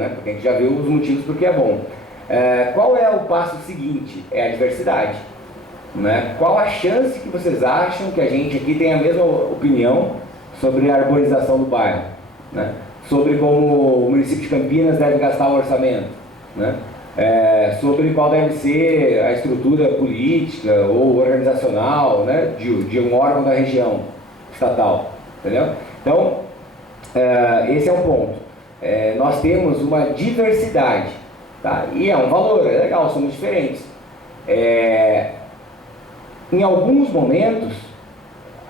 né? Porque a gente já viu os motivos porque é bom. Qual é o passo seguinte? É a diversidade. Né? Qual a chance que vocês acham que a gente aqui tem a mesma opinião sobre a arborização do bairro? Né? Sobre como o município de Campinas deve gastar o orçamento? Né? Sobre qual deve ser a estrutura política ou organizacional, né? de um órgão da região estatal. Entendeu? Então, esse é um ponto. Nós temos uma diversidade, tá? E é um valor, é legal, somos diferentes. Em alguns momentos,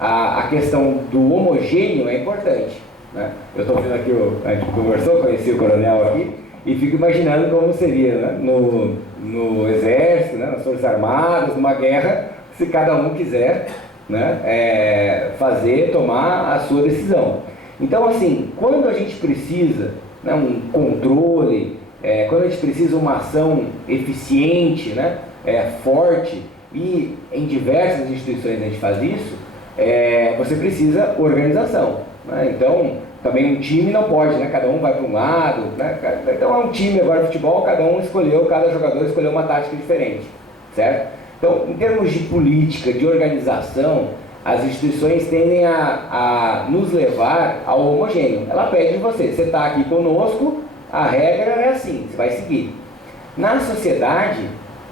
a questão do homogêneo é importante. Né? Eu estou vendo aqui, a gente conversou, conheci o coronel aqui, e fico imaginando como seria, né? no exército, né? Nas forças armadas, numa guerra, se cada um quiser, né? Tomar a sua decisão. Então, assim, quando a gente precisa, né, um controle, quando a gente precisa uma ação eficiente, né, forte, e em diversas instituições a gente faz isso, você precisa organização. Né? Então, também um time não pode, né? Cada um vai para um lado. Né? Então, é um time agora de futebol, cada jogador escolheu uma tática diferente. Certo? Então, em termos de política, de organização, as instituições tendem a nos levar ao homogêneo. Ela pede de você está aqui conosco, a regra é assim, você vai seguir. Na sociedade,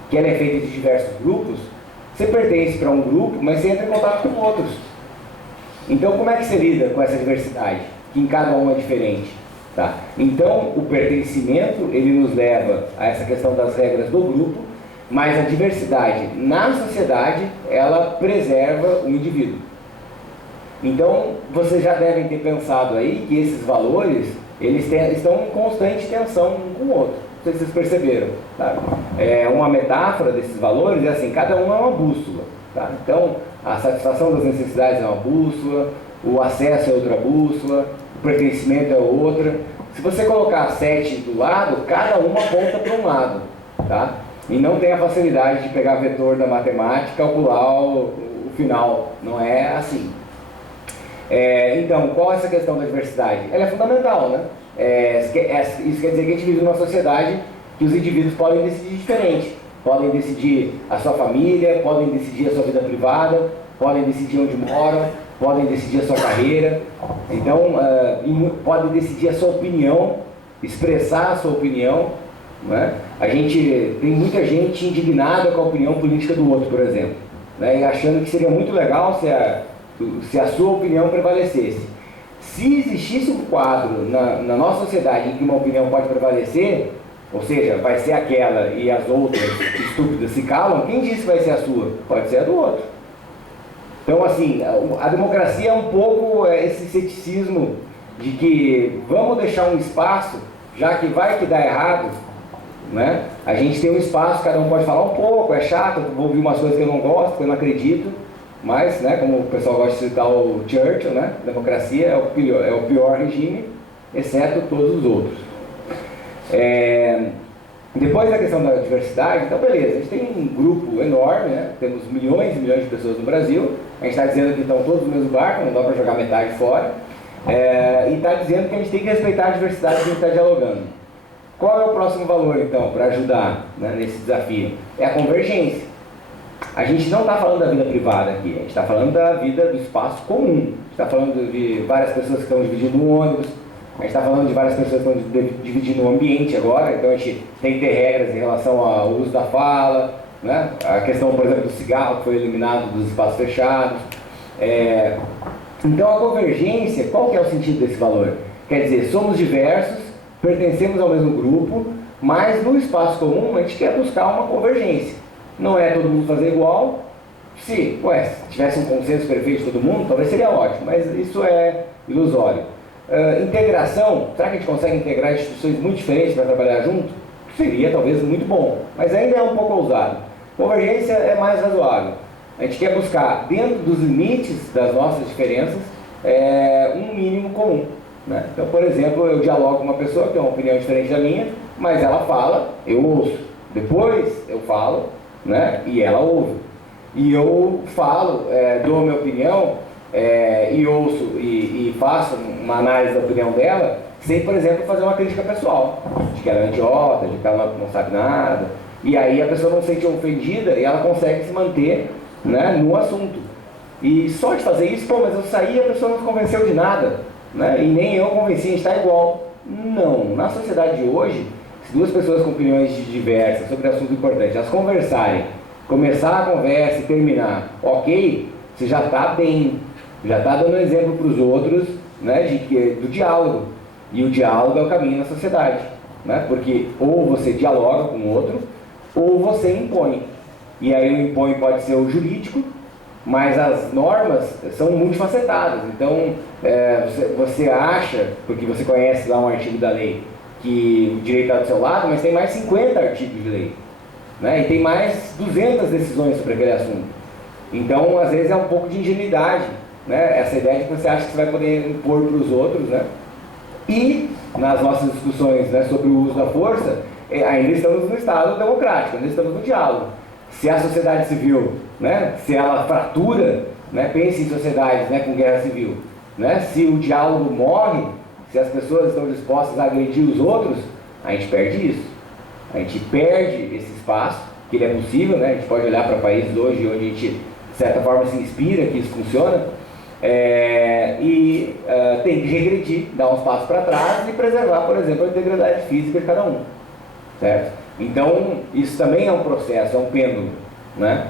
que ela é feita de diversos grupos, você pertence para um grupo, mas você entra em contato com outros. Então, como é que você lida com essa diversidade? Que em cada um é diferente. Tá? Então, o pertencimento, ele nos leva a essa questão das regras do grupo, mas a diversidade na sociedade, ela preserva o indivíduo. Então, vocês já devem ter pensado aí que esses valores, eles estão em constante tensão um com o outro. Não sei se vocês perceberam. Tá? Uma metáfora desses valores é assim, cada um é uma bússola. Tá? Então, a satisfação das necessidades é uma bússola, o acesso é outra bússola, o pertencimento é outra. Se você colocar 7 do lado, cada uma aponta para um lado. Tá? E não tem a facilidade de pegar vetor da matemática e calcular o final. Não é assim. Então, qual é essa questão da diversidade? Ela é fundamental, né? Isso quer dizer que a gente vive numa sociedade que os indivíduos podem decidir diferente. Podem decidir a sua família, podem decidir a sua vida privada, podem decidir onde moram, podem decidir a sua carreira. Então, podem decidir a sua opinião, expressar a sua opinião. Né? Tem muita gente indignada com a opinião política do outro, por exemplo, né? E achando que seria muito legal se a sua opinião prevalecesse. Se existisse um quadro na nossa sociedade em que uma opinião pode prevalecer, ou seja, vai ser aquela e as outras estúpidas se calam, quem disse que vai ser a sua? Pode ser a do outro. Então, assim, a democracia é um pouco esse ceticismo de que vamos deixar um espaço, já que vai que dá errado, né? A gente tem um espaço, cada um pode falar um pouco, é chato, vou ouvir umas coisas que eu não gosto, que eu não acredito, mas, né, como o pessoal gosta de citar o Churchill, né, a democracia é o pior regime, exceto todos os outros. Depois da questão da diversidade, então beleza, a gente tem um grupo enorme, né, temos milhões e milhões de pessoas no Brasil, a gente está dizendo que estão todos no mesmo barco, não dá para jogar metade fora, e está dizendo que a gente tem que respeitar a diversidade que a gente está dialogando. Qual é o próximo valor, então, para ajudar, né, nesse desafio? É a convergência. A gente não está falando da vida privada aqui, a gente está falando da vida do espaço comum. A gente está falando de várias pessoas que estão dividindo um ônibus, a gente está falando de várias pessoas que estão dividindo o ambiente agora, então a gente tem que ter regras em relação ao uso da fala, né? A questão, por exemplo, do cigarro que foi eliminado dos espaços fechados. Então a convergência, qual que é o sentido desse valor? Quer dizer, somos diversos, pertencemos ao mesmo grupo, mas no espaço comum a gente quer buscar uma convergência. Não é todo mundo fazer igual. Se tivesse um consenso perfeito de todo mundo, talvez seria ótimo, mas isso é ilusório. Integração, será que a gente consegue integrar instituições muito diferentes para trabalhar junto? Seria talvez muito bom, mas ainda é um pouco ousado. Convergência é mais razoável. A gente quer buscar, dentro dos limites das nossas diferenças, um mínimo comum. Né? Então, por exemplo, eu dialogo com uma pessoa que tem uma opinião diferente da minha, mas ela fala, eu ouço. Depois eu falo, né? E ela ouve. E eu falo, dou a minha opinião, e ouço e faço uma análise da opinião dela, sem, por exemplo, fazer uma crítica pessoal, de que ela é idiota, de que ela não sabe nada. E aí a pessoa não se sente ofendida e ela consegue se manter, né, no assunto. E só de fazer isso, pô, mas eu saí e a pessoa não se convenceu de nada, né? E nem eu convenci, a gente está igual. Não, na sociedade de hoje, se duas pessoas com opiniões diversas sobre assunto importante, elas conversarem, começar a conversa e terminar, ok, você já está bem, já está dando exemplo para os outros, né, do diálogo. E o diálogo é o caminho na sociedade, né? Porque ou você dialoga com o outro, ou você impõe. E aí o impõe pode ser o jurídico, mas as normas são multifacetadas. Então, você acha, porque você conhece lá um artigo da lei, que o direito está do seu lado, mas tem mais 50 artigos de lei, né? E tem mais 200 decisões sobre aquele assunto. Então, às vezes é um pouco de ingenuidade, né? Essa ideia de que você acha que você vai poder impor para os outros, né? E, nas nossas discussões, né, sobre o uso da força, ainda estamos no Estado democrático, ainda estamos no diálogo. Se a sociedade civil, né, se ela fratura, né, pense em sociedades, né, com guerra civil, né, se o diálogo morre, se as pessoas estão dispostas a agredir os outros, a gente perde isso. A gente perde esse espaço, que ele é possível, né, a gente pode olhar para países hoje onde a gente, de certa forma, se inspira que isso funciona, tem que regredir, dar uns passos para trás e preservar, por exemplo, a integridade física de cada um, certo? Então, isso também é um processo, é um pêndulo, né?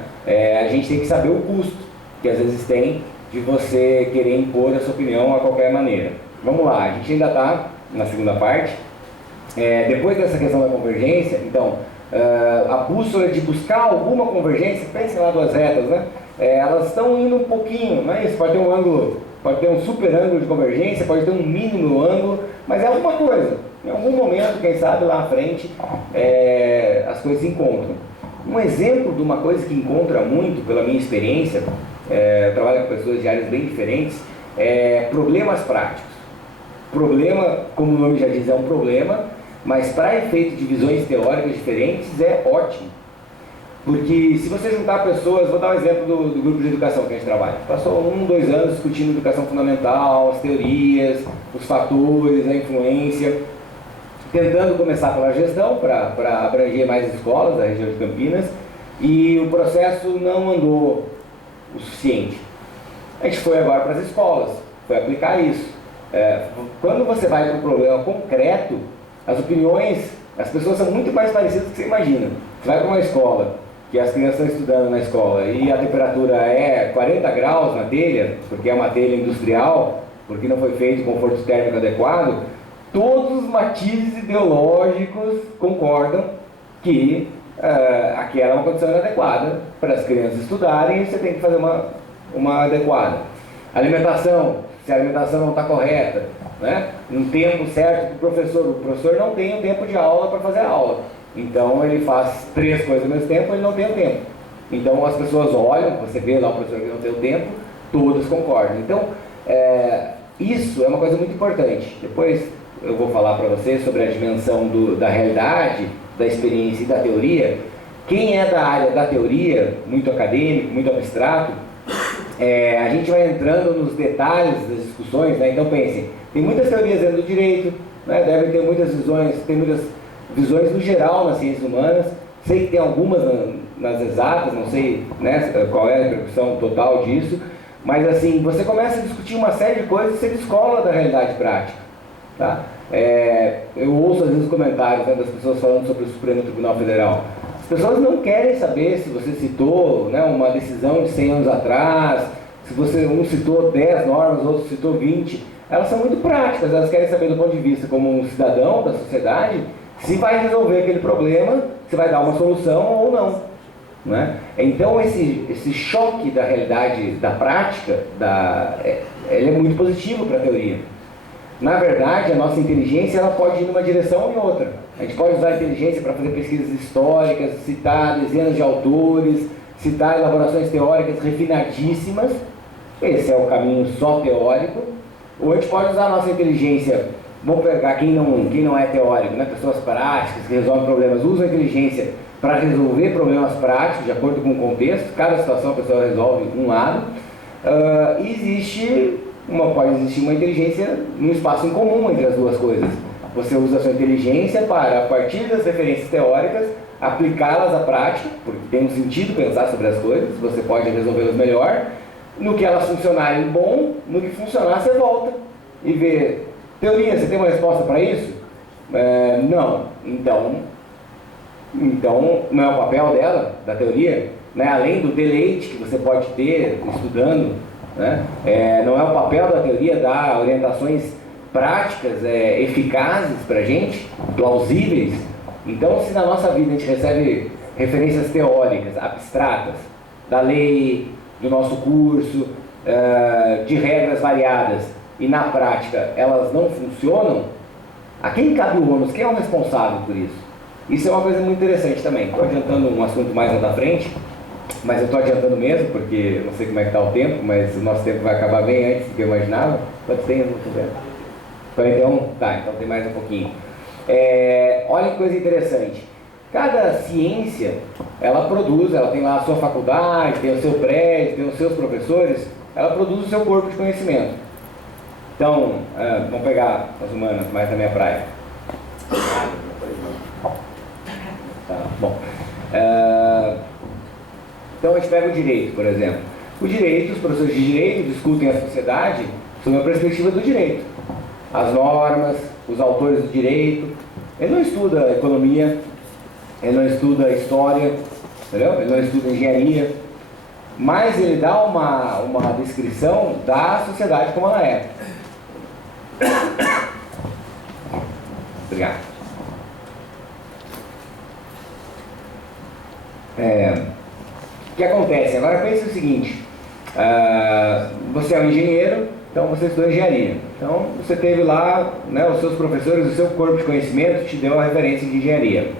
A gente tem que saber o custo que às vezes tem de você querer impor a sua opinião a qualquer maneira. Vamos lá, a gente ainda está na segunda parte. Depois dessa questão da convergência, então, a bússola de buscar alguma convergência, pensem lá duas retas, né? Elas estão indo um pouquinho, não é isso? Pode ter um ângulo, pode ter um super ângulo de convergência, pode ter um mínimo ângulo, mas é alguma coisa. Em algum momento, quem sabe lá à frente, as coisas se encontram. Um exemplo de uma coisa que encontra muito, pela minha experiência, eu trabalho com pessoas de áreas bem diferentes, problemas práticos. Problema, como o nome já diz, é um problema, mas para efeito de visões teóricas diferentes é ótimo. Porque se você juntar pessoas, vou dar um exemplo do grupo de educação que a gente trabalha. Passou 2 anos discutindo educação fundamental, as teorias, os fatores, a influência, tentando começar pela gestão, para abranger mais escolas da região de Campinas, e o processo não andou o suficiente. A gente foi agora para as escolas, foi aplicar isso. Quando você vai para um problema concreto, as opiniões, as pessoas são muito mais parecidas do que você imagina. Você vai para uma escola, que as crianças estão estudando na escola, e a temperatura é 40 graus na telha, porque é uma telha industrial, porque não foi feito conforto térmico adequado, todos os matizes ideológicos concordam que aquela é uma condição inadequada para as crianças estudarem, e você tem que fazer uma adequada. Alimentação, se a alimentação não está correta, né? No tempo certo do professor, o professor não tem o tempo de aula para fazer a aula, então ele faz 3 coisas ao mesmo tempo, ele não tem o tempo. Então as pessoas olham, você vê lá o professor que não tem o tempo, todos concordam. Então isso é uma coisa muito importante. Depois eu vou falar para você sobre a dimensão da realidade, da experiência e da teoria. Quem é da área da teoria, muito acadêmico, muito abstrato, a gente vai entrando nos detalhes das discussões, né? Então pensem, tem muitas teorias dentro do direito, né? Devem ter muitas visões, tem muitas visões no geral nas ciências humanas, sei que tem algumas nas exatas, não sei, né, qual é a repercussão total disso, mas assim, você começa a discutir uma série de coisas e você descola da realidade prática, tá? Eu ouço às vezes comentários, né, das pessoas falando sobre o Supremo Tribunal Federal. As pessoas não querem saber se você citou, né, uma decisão de 100 anos atrás, se um citou 10 normas, outro citou 20. Elas são muito práticas, elas querem saber do ponto de vista como um cidadão da sociedade, se vai resolver aquele problema, se vai dar uma solução ou não, né? Então esse choque da realidade, da prática, ele é muito positivo para a teoria. Na verdade, a nossa inteligência ela pode ir numa direção ou em outra. A gente pode usar a inteligência para fazer pesquisas históricas, citar dezenas de autores, citar elaborações teóricas refinadíssimas. Esse é o caminho só teórico. Ou a gente pode usar a nossa inteligência, vamos pegar quem não é teórico, né? Pessoas práticas que resolvem problemas, usam a inteligência para resolver problemas práticos, de acordo com o contexto. Cada situação a pessoa resolve um lado. E existe pode existir uma inteligência num espaço em comum entre as duas coisas. Você usa a sua inteligência para, a partir das referências teóricas, aplicá-las à prática, porque tem um sentido pensar sobre as coisas, você pode resolvê-las melhor. No que elas funcionarem bom, no que funcionar você volta e vê. Teoria, você tem uma resposta para isso? Não. Então não é o papel dela, da teoria, né? Além do deleite que você pode ter estudando, né? Não é o papel da teoria dar orientações práticas, eficazes para a gente, plausíveis. Então, se na nossa vida a gente recebe referências teóricas, abstratas, da lei, do nosso curso, de regras variadas, e na prática elas não funcionam, a quem cabe o ônus? Quem é o responsável por isso? Isso é uma coisa muito interessante também. Estou adiantando um assunto mais lá da frente, mas eu estou adiantando mesmo, porque não sei como é que está o tempo, mas o nosso tempo vai acabar bem antes do que eu imaginava. Quanto tem? 41? Tá, então tem mais um pouquinho. Olha que coisa interessante. Cada ciência, ela produz, ela tem lá a sua faculdade, tem o seu prédio, tem os seus professores, ela produz o seu corpo de conhecimento. Então, vamos pegar as humanas, mais na minha praia. Tá, bom. Então a gente pega o direito, por exemplo. O direito, os professores de direito discutem a sociedade sob a perspectiva do direito. As normas, os autores do direito. Ele não estuda economia, ele não estuda história, entendeu? Ele não estuda engenharia, mas ele dá uma descrição da sociedade como ela é. Obrigado. O que acontece? Agora pense o seguinte, você é um engenheiro, então você estudou engenharia. Então você teve lá, né, os seus professores, o seu corpo de conhecimento te deu a referência de engenharia.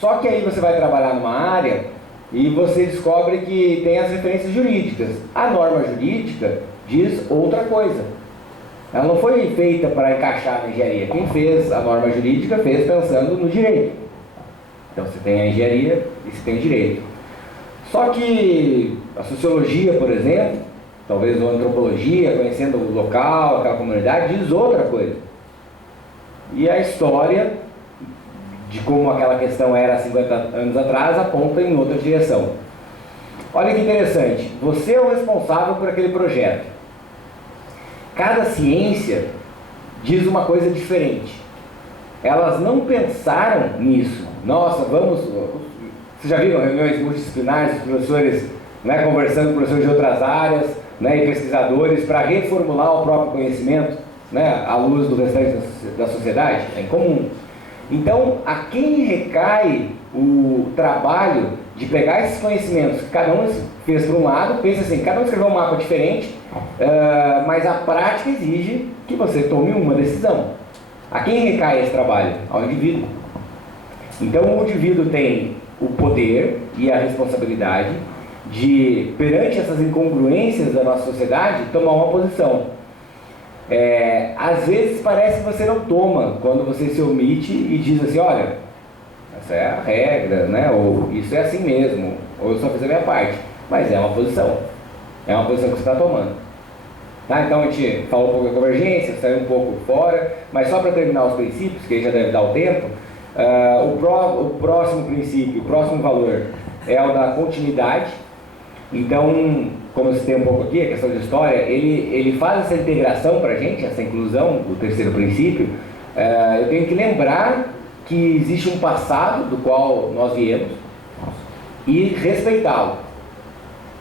Só que aí você vai trabalhar numa área e você descobre que tem as referências jurídicas. A norma jurídica diz outra coisa. Ela não foi feita para encaixar na engenharia. Quem fez a norma jurídica fez pensando no direito. Então você tem a engenharia e você tem o direito. Só que a sociologia, por exemplo, talvez a antropologia, conhecendo o local, aquela comunidade, diz outra coisa. E a história de como aquela questão era há 50 anos atrás aponta em outra direção. Olha que interessante, você é o responsável por aquele projeto. Cada ciência diz uma coisa diferente. Elas não pensaram nisso. Nossa, vamos... Vocês já viram reuniões multidisciplinares, os professores, né, conversando com professores de outras áreas, né, e pesquisadores para reformular o próprio conhecimento, né, à luz do restante da sociedade? É incomum. Então, a quem recai o trabalho de pegar esses conhecimentos que cada um fez para um lado, pensa assim, cada um escreveu um mapa diferente, mas a prática exige que você tome uma decisão. A quem recai esse trabalho? Ao indivíduo. Então, o indivíduo tem o poder e a responsabilidade de, perante essas incongruências da nossa sociedade, tomar uma posição. Às vezes parece que você não toma, quando você se omite e diz assim, olha, essa é a regra, né? Ou isso é assim mesmo, ou eu só fiz a minha parte. Mas é uma posição que você está tomando. Tá? Então a gente falou um pouco da convergência, saiu um pouco fora, mas só para terminar os princípios, que aí já deve dar o tempo, o próximo princípio, o próximo valor é o da continuidade. Então, como eu citei um pouco aqui, a questão de história, ele faz essa integração para a gente, essa inclusão, o terceiro princípio. Eu tenho que lembrar que existe um passado do qual nós viemos e respeitá-lo.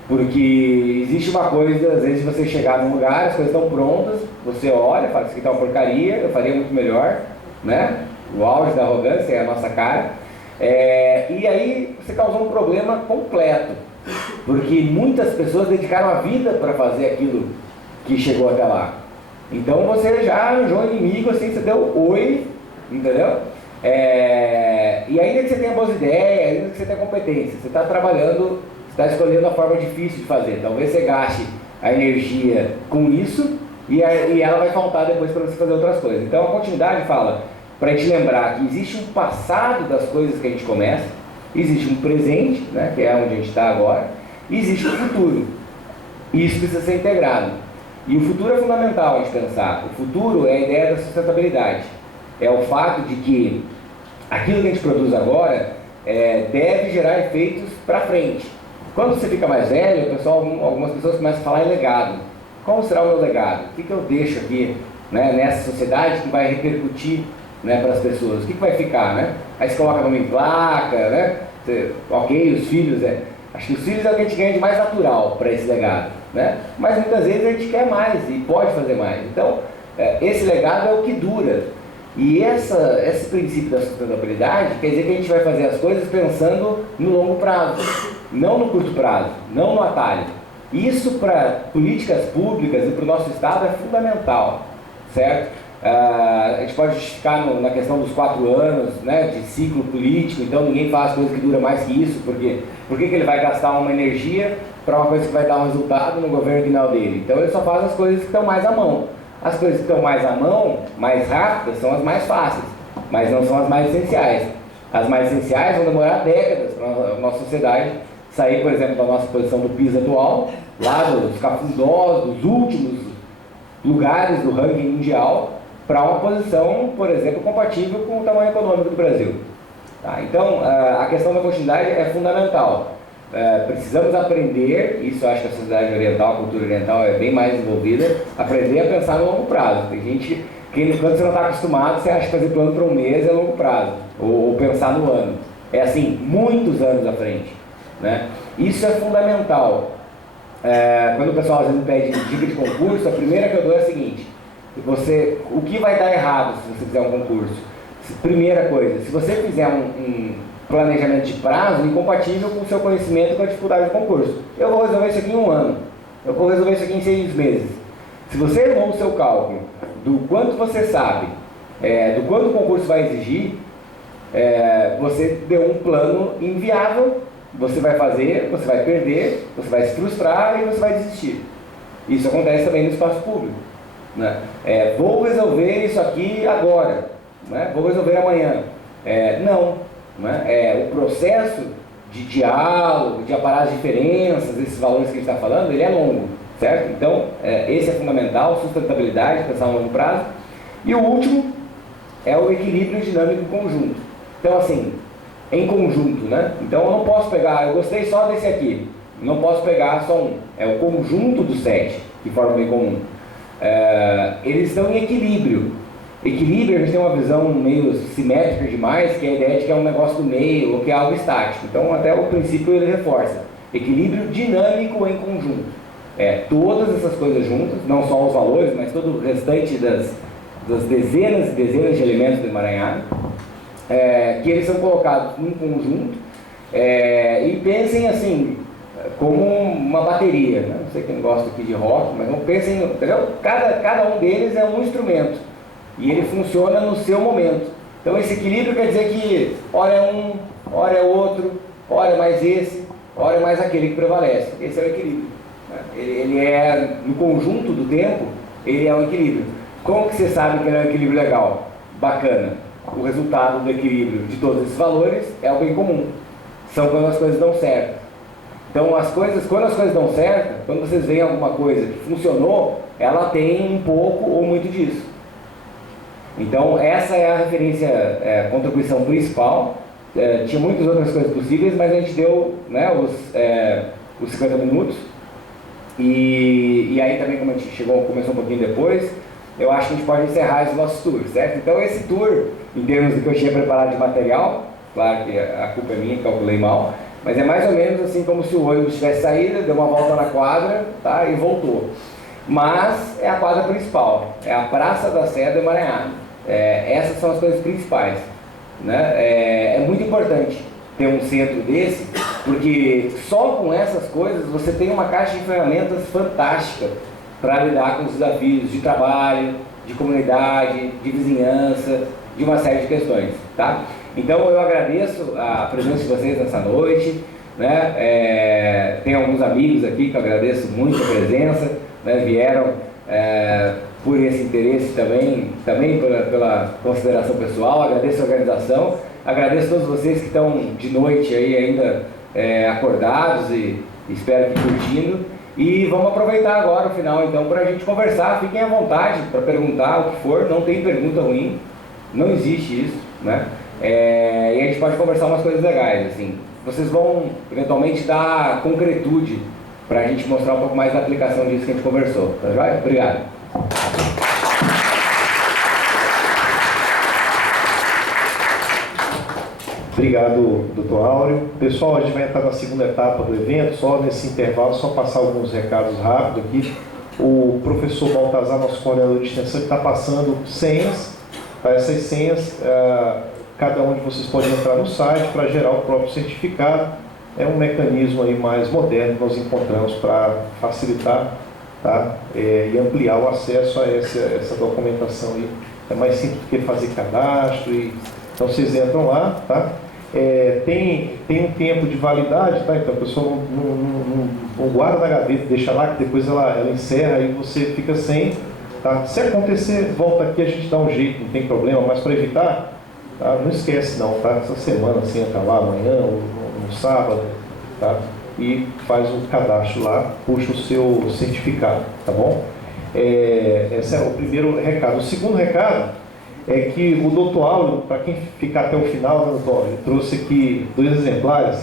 Porque existe uma coisa, às vezes você chegar num lugar, as coisas estão prontas, você olha, fala, isso aqui está uma porcaria, eu faria muito melhor, né? O auge da arrogância é a nossa cara. E aí você causou um problema completo, porque muitas pessoas dedicaram a vida para fazer aquilo que chegou até lá. Então você já arranjou um inimigo, assim, você deu oi, entendeu? E ainda que você tenha boas ideias, ainda que você tenha competência, você está trabalhando, você está escolhendo a forma difícil de fazer. Talvez você gaste a energia com isso e ela vai faltar depois para você fazer outras coisas. Então a continuidade fala para a gente lembrar que existe um passado das coisas que a gente começa, existe um presente, né, que é onde a gente está agora, e existe um futuro. Isso precisa ser integrado. E o futuro é fundamental a gente pensar. O futuro é a ideia da sustentabilidade. É o fato de que aquilo que a gente produz agora deve gerar efeitos para frente. Quando você fica mais velho, algumas pessoas começam a falar em legado. Qual será o meu legado? O que eu deixo aqui, né, nessa sociedade que vai repercutir, né, para as pessoas? O que vai ficar, né? Aí você coloca nome em placa, né? Ok, os filhos, acho que os filhos é o que a gente ganha de mais natural para esse legado, né? Mas muitas vezes a gente quer mais e pode fazer mais. Então, esse legado é o que dura. E esse princípio da sustentabilidade quer dizer que a gente vai fazer as coisas pensando no longo prazo, não no curto prazo, não no atalho. Isso para políticas públicas e para o nosso Estado é fundamental, certo? A gente pode justificar na questão dos 4 anos, né, de ciclo político, então ninguém faz coisa que dura mais que isso, porque por que ele vai gastar uma energia para uma coisa que vai dar um resultado no governo final dele? Então ele só faz as coisas que estão mais à mão. As coisas que estão mais à mão, mais rápidas, são as mais fáceis, mas não são as mais essenciais. As mais essenciais vão demorar décadas para a nossa sociedade sair, por exemplo, da nossa posição do PISA atual, lá dos cafundós, dos últimos lugares do ranking mundial, para uma posição, por exemplo, compatível com o tamanho econômico do Brasil. Tá? Então, a questão da continuidade é fundamental. Precisamos aprender, isso eu acho que a sociedade oriental, a cultura oriental é bem mais desenvolvida, aprender a pensar no longo prazo. Tem gente que, quando você não está acostumado, você acha que fazer plano para um mês é longo prazo, ou pensar no ano. É assim, muitos anos à frente, né? Isso é fundamental. Quando o pessoal às vezes pede dica de concurso, a primeira que eu dou é a seguinte: o que vai dar errado se você fizer um concurso? Primeira coisa, se você fizer um planejamento de prazo incompatível com o seu conhecimento e com a dificuldade do concurso. Eu vou resolver isso aqui em 1 ano, eu vou resolver isso aqui em 6 meses. Se você errou o seu cálculo do quanto você sabe, do quanto o concurso vai exigir, você deu um plano inviável, você vai fazer, você vai perder, você vai se frustrar e você vai desistir. Isso acontece também no espaço público, né? Vou resolver isso aqui agora, né? Vou resolver amanhã. Não. O processo de diálogo, de aparar as diferenças, esses valores que a gente está falando, ele é longo, certo? Então, esse é fundamental, sustentabilidade, pensar no longo prazo. E o último é o equilíbrio dinâmico conjunto. Então, assim, em conjunto, né? Então, eu não posso pegar, eu gostei só desse aqui, não posso pegar só um. É o conjunto dos 7 que formam o bem comum. Eles estão em equilíbrio. Equilíbrio, a gente tem uma visão meio simétrica demais, que é a ideia de que é um negócio do meio, ou que é algo estático. Então, até o princípio ele reforça. Equilíbrio dinâmico em conjunto. Todas essas coisas juntas, não só os valores, mas todo o restante das dezenas e dezenas de elementos do emaranhado, que eles são colocados num conjunto, e pensem assim, como uma bateria, né? Não sei quem gosta aqui de rock, mas não pensem, entendeu? Cada um deles é um instrumento. E ele funciona no seu momento. Então esse equilíbrio quer dizer que hora é um, hora é outro, hora é mais esse, hora é mais aquele que prevalece. Esse é o equilíbrio. Ele é, no conjunto do tempo, ele é um equilíbrio. Como que você sabe que ele é um equilíbrio legal? Bacana. O resultado do equilíbrio de todos esses valores é o bem comum. São quando as coisas dão certo. Então quando as coisas dão certo, quando vocês veem alguma coisa que funcionou, ela tem um pouco ou muito disso. Então, essa é a referência, a contribuição principal. Tinha muitas outras coisas possíveis, mas a gente deu, né, os 50 minutos. E aí também, como a gente começou um pouquinho depois, eu acho que a gente pode encerrar esse nosso tour, certo? Então, esse tour, em termos do que eu tinha preparado de material, claro que a culpa é minha, calculei mal, mas é mais ou menos assim como se o ônibus tivesse saído, deu uma volta na quadra, tá, e voltou. Mas é a quadra principal, é a Praça da Sé do Emaranhado. Essas são as coisas principais, né? É muito importante ter um centro desse, porque só com essas coisas você tem uma caixa de ferramentas fantástica para lidar com os desafios de trabalho, de comunidade, de vizinhança, de uma série de questões, tá? Então eu agradeço a presença de vocês nessa noite, né? Tem alguns amigos aqui que eu agradeço muito a presença, né? Vieram por esse interesse também pela consideração pessoal. Agradeço a organização, agradeço a todos vocês que estão de noite aí ainda acordados e espero que curtindo. E vamos aproveitar agora o final, então, para a gente conversar. Fiquem à vontade para perguntar o que for, não tem pergunta ruim, não existe isso, né? E a gente pode conversar umas coisas legais, assim. Vocês vão, eventualmente, dar concretude para a gente mostrar um pouco mais da aplicação disso que a gente conversou. Tá joia? Obrigado. Obrigado, doutor Áureo. Pessoal, a gente vai entrar na segunda etapa do evento. Só nesse intervalo, só passar alguns recados rápidos aqui. O professor Baltazar, nosso coordenador de extensão, está passando senhas. Tá? Essas senhas, cada um de vocês pode entrar no site para gerar o próprio certificado. É um mecanismo aí mais moderno que nós encontramos para facilitar, tá? E ampliar o acesso a essa documentação aí. É mais simples do que fazer cadastro. Então vocês entram lá, tá? Tem um tempo de validade, tá? Então a pessoa não guarda na gaveta, deixa lá, que depois ela encerra e você fica sem, tá? Se acontecer, volta aqui, a gente dá um jeito, não tem problema, mas para evitar, tá? Não esquece não, tá? Essa semana você entra lá amanhã ou no sábado, tá? E faz o cadastro lá, puxa o seu certificado, tá bom? Esse é o primeiro recado. O segundo recado é que o doutor Áureo, para quem ficar até o final, né, doutor, ele trouxe aqui 2 exemplares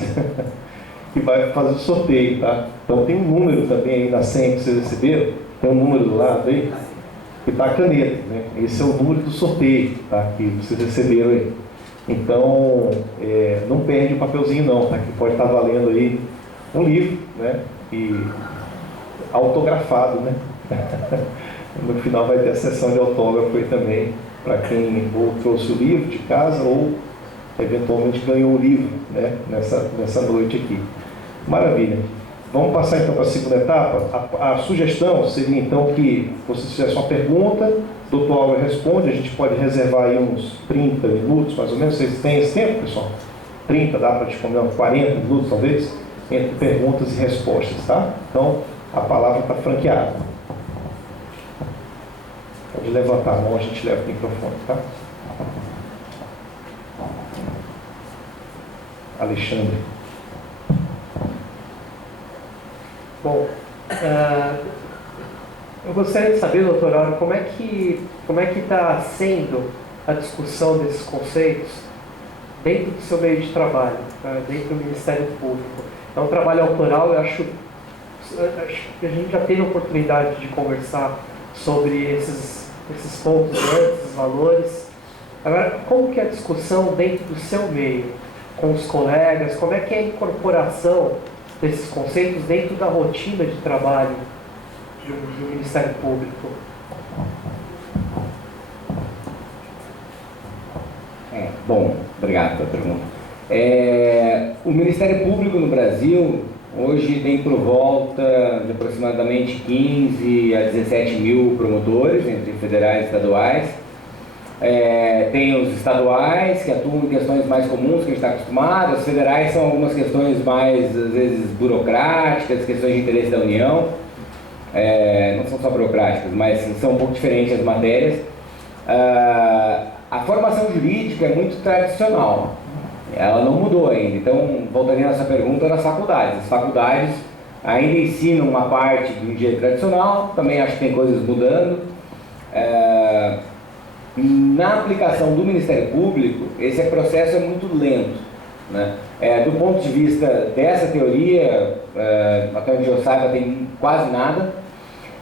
que vai fazer o sorteio, tá? Então tem um número também aí na senha que vocês receberam, tem um número do lado aí, que está a caneta, né? Esse é o número do sorteio, tá? Que vocês receberam aí. Então, não perde o papelzinho não, tá? Que pode estar valendo aí um livro, né? E autografado, né? No final vai ter a sessão de autógrafo aí também, para quem ou trouxe o livro de casa ou eventualmente ganhou o livro, né, nessa noite aqui. Maravilha. Vamos passar então para a segunda etapa. A sugestão seria então que você fizesse uma pergunta, o doutor Áureo responde, a gente pode reservar aí uns 30 minutos, mais ou menos. Vocês têm esse tempo, pessoal? 30, dá para responder uns 40 minutos talvez, entre perguntas e respostas, tá? Então, a palavra está franqueada. Pode levantar a mão, a gente leva o microfone, tá? Alexandre. Bom, eu gostaria de saber, doutor Áureo, como é que está sendo a discussão desses conceitos dentro do seu meio de trabalho, dentro do Ministério Público. É um trabalho autoral, eu acho que a gente já teve a oportunidade de conversar sobre esses pontos, né, esses valores. Agora, como que é a discussão dentro do seu meio, com os colegas, como é que é a incorporação desses conceitos dentro da rotina de trabalho do Ministério Público? Bom, obrigado pela pergunta. O Ministério Público no Brasil hoje tem por volta de aproximadamente 15 a 17 mil promotores, entre federais e estaduais. Tem os estaduais, que atuam em questões mais comuns que a gente está acostumado. Os federais são algumas questões mais, às vezes, burocráticas, questões de interesse da União. Não são só burocráticas, mas são um pouco diferentes as matérias. A formação jurídica é muito tradicional. Ela não mudou ainda. Então, voltaria nessa pergunta das faculdades. As faculdades ainda ensinam uma parte de um jeito tradicional, também acho que tem coisas mudando. Na aplicação do Ministério Público, esse processo é muito lento, né? Do ponto de vista dessa teoria, até onde eu saiba, tem quase nada,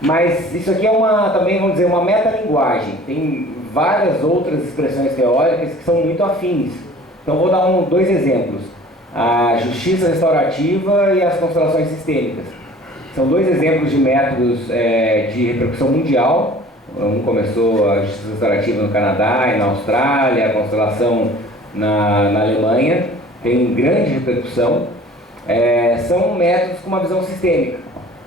mas isso aqui é também, vamos dizer, uma metalinguagem. Tem várias outras expressões teóricas que são muito afins. Então vou dar 2 exemplos: a justiça restaurativa e as constelações sistêmicas. São 2 exemplos de métodos de repercussão mundial. Um começou a justiça restaurativa no Canadá e na Austrália, a constelação na Alemanha, tem grande repercussão. São métodos com uma visão sistêmica.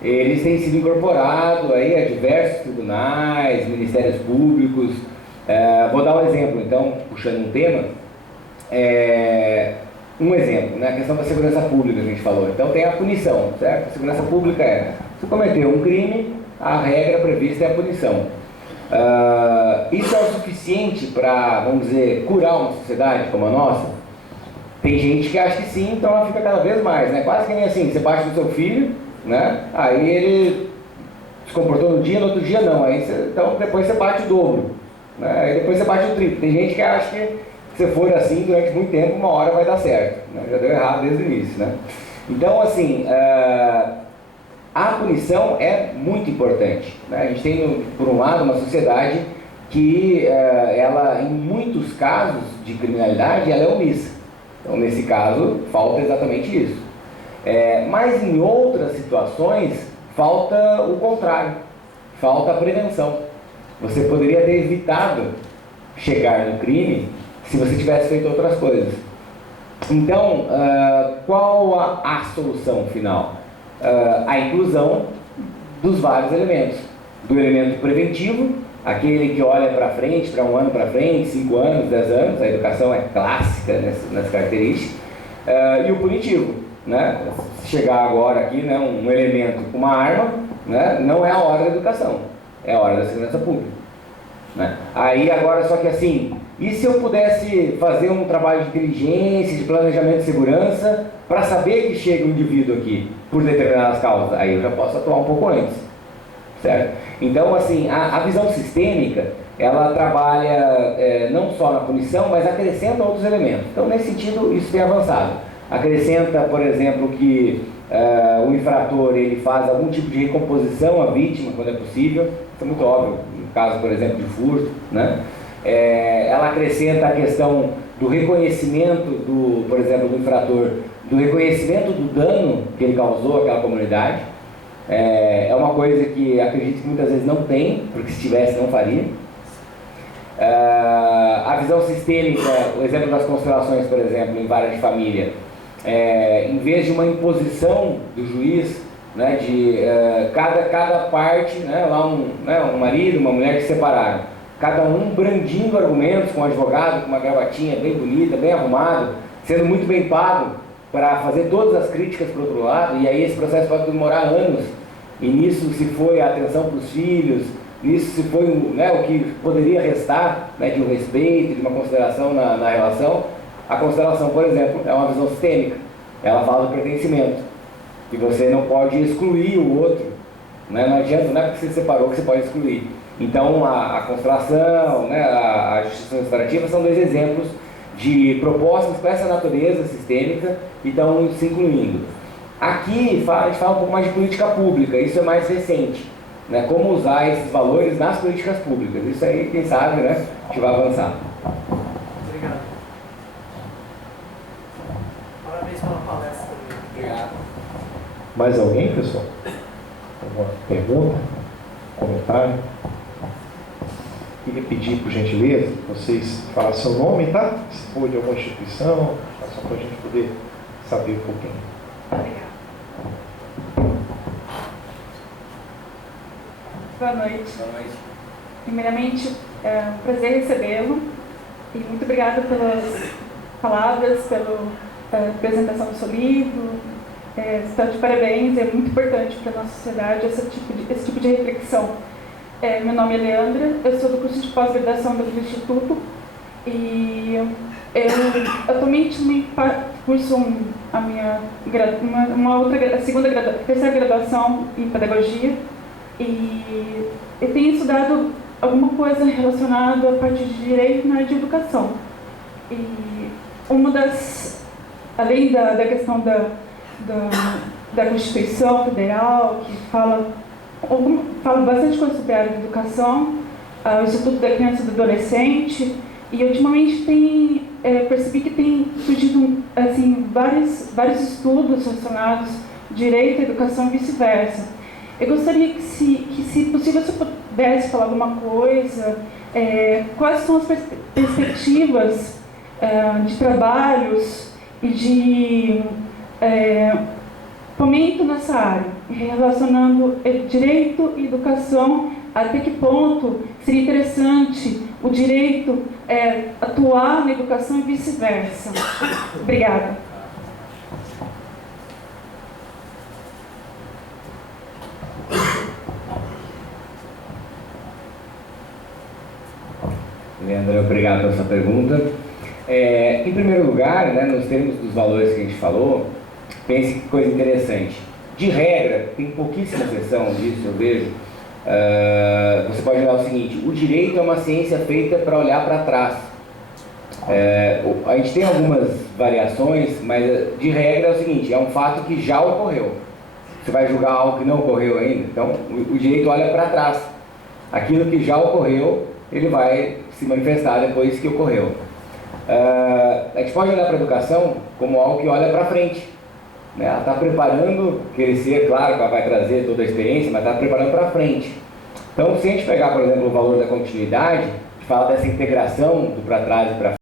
Eles têm sido incorporados aí a diversos tribunais, ministérios públicos. Vou dar um exemplo, então, puxando um tema. Um exemplo, né? A questão da segurança pública que a gente falou. Então tem a punição, certo? A segurança pública se cometeu um crime, a regra prevista é a punição. Isso é o suficiente para, vamos dizer, curar uma sociedade como a nossa? Tem gente que acha que sim, então ela fica cada vez mais, né? Quase que nem assim, você bate no seu filho, né? Aí ele se comportou no dia, no outro dia não. Então depois você bate o dobro, né? Aí depois você bate o triplo. Tem gente que acha que se for assim durante muito tempo, uma hora vai dar certo, né? Já deu errado desde o início, né? Então, assim, a punição é muito importante, né? A gente tem, por um lado, uma sociedade que ela, em muitos casos de criminalidade, ela é omissa. Então, nesse caso, falta exatamente isso. Mas em outras situações, falta o contrário, falta a prevenção. Você poderia ter evitado chegar no crime se você tivesse feito outras coisas. Então, qual a solução final? A inclusão dos vários elementos. Do elemento preventivo, aquele que olha para frente, para 1 ano para frente, 5 anos, 10 anos, a educação é clássica nessas características, e o punitivo, né? Se chegar agora aqui, né, um elemento com uma arma, né, não é a hora da educação, é a hora da segurança pública, né? Aí agora, só que assim, e se eu pudesse fazer um trabalho de inteligência, de planejamento de segurança, para saber que chega um indivíduo aqui por determinadas causas? Aí eu já posso atuar um pouco antes, certo? Então, assim, a visão sistêmica, ela trabalha não só na punição, mas acrescenta outros elementos. Então, nesse sentido, isso tem avançado. Acrescenta, por exemplo, que o infrator ele faz algum tipo de recomposição à vítima, quando é possível. Isso é muito óbvio, no caso, por exemplo, de furto, né? Ela acrescenta a questão do reconhecimento, por exemplo, do infrator, do reconhecimento do dano que ele causou àquela comunidade. É uma coisa que acredito que muitas vezes não tem, porque se tivesse não faria. A visão sistêmica, o exemplo das constelações, por exemplo, em vara de família, em vez de uma imposição do juiz, né, de cada parte, né, lá um marido, uma mulher que se separaram, cada um brandindo argumentos com um advogado, com uma gravatinha bem bonita, bem arrumado, sendo muito bem pago para fazer todas as críticas para o outro lado, e aí esse processo pode demorar anos, e nisso se foi a atenção para os filhos, nisso se foi o que poderia restar, né, de um respeito, de uma consideração na relação. A constelação, por exemplo, é uma visão sistêmica, ela fala do pertencimento, que você não pode excluir o outro, né? Não adianta, não é porque você se separou que você pode excluir. Então a constelação, né, a justiça restaurativa são 2 exemplos de propostas com essa natureza sistêmica que estão se incluindo. Aqui a gente fala um pouco mais de política pública, isso é mais recente, né, como usar esses valores nas políticas públicas. Isso aí, quem sabe, né, a gente vai avançar. Obrigado. Parabéns pela palestra. Obrigado. Mais alguém, pessoal? Alguma pergunta? Comentário? Queria pedir, por gentileza, que vocês falassem seu nome, tá? Se for de alguma instituição, só para a gente poder saber um pouquinho. Obrigada. Boa noite. Boa noite. Primeiramente, é um prazer recebê-lo e muito obrigada pelas palavras, pela apresentação do seu livro. Está de parabéns, é muito importante para a nossa sociedade esse tipo de reflexão. Meu nome é Leandra, eu sou do curso de pós-graduação do Instituto e eu atualmente curso terceira graduação em pedagogia e eu tenho estudado alguma coisa relacionada à parte de direito na área de educação. E além da questão da Constituição Federal, que fala bastante coisa sobre a área de educação, o Instituto da Criança e do Adolescente, e ultimamente percebi que tem surgido assim, vários estudos relacionados a direito, educação e vice-versa. Eu gostaria que, se possível, você pudesse falar alguma coisa, quais são as perspectivas de trabalhos e de fomento nessa área, relacionando direito e educação, até que ponto seria interessante o direito atuar na educação e vice-versa. Obrigada. Leandro, obrigado pela sua pergunta. Em primeiro lugar, né, nos termos dos valores que a gente falou, pense que coisa interessante. de regra, tem pouquíssima exceção disso, eu vejo, você pode olhar o seguinte: o direito é uma ciência feita para olhar para trás. A gente tem algumas variações, mas de regra é o seguinte: é um fato que já ocorreu. Você vai julgar algo que não ocorreu ainda? Então, o direito olha para trás. Aquilo que já ocorreu, ele vai se manifestar depois que ocorreu. A gente pode olhar para a educação como algo que olha para frente, né? Ela está preparando, crescer, claro que ela vai trazer toda a experiência, mas está preparando para frente. Então, se a gente pegar, por exemplo, o valor da continuidade, a gente fala dessa integração do para trás e para